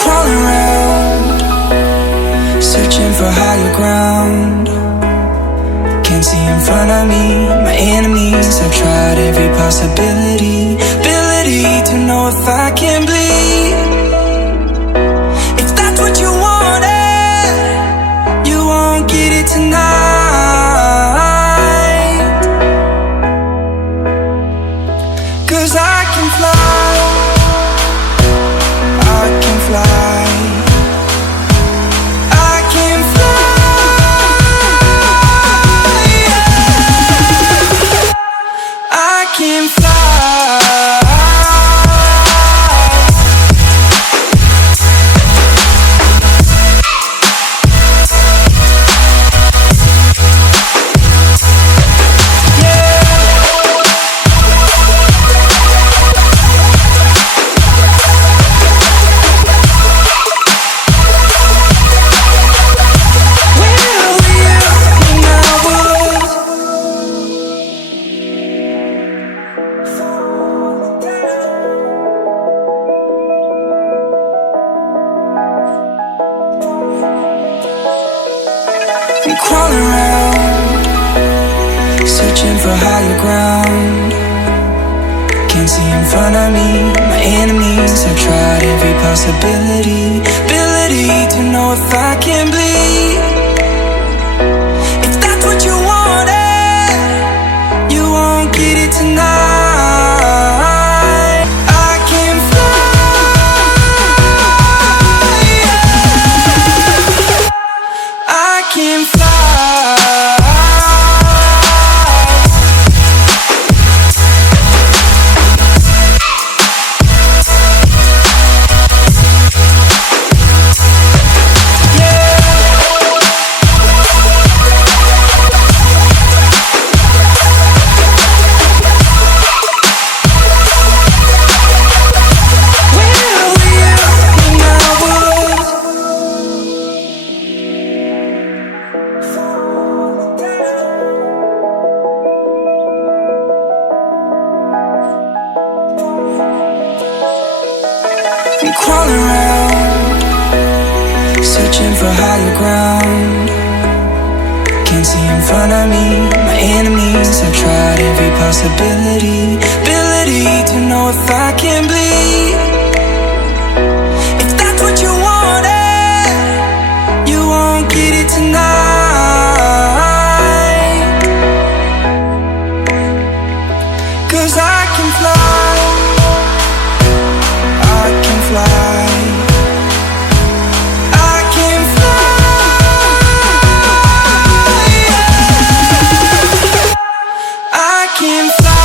Crawling around, searching for higher ground. Can't see in front of me, my enemies. I've tried every possibility, ability to know if I can bleed. If that's what you wanted, you won't get it tonight. 'Cause I can fly, I can fly, I can fly, yeah. I can fly. Crawling around, searching for higher ground. Can't see in front of me, my enemies. I've tried every possibility, ability to know if I can bleed. If that's what you wanted, you won't get it tonight. I can fly, yeah. I can fly. Crawling around, searching for higher ground. Can't see in front of me, my enemies. I've tried every possibility, ability to know if I can bleed. If that's what you wanted, you won't get it tonight. 'Cause I can fly, I can fly, I can fly, yeah. I can fly.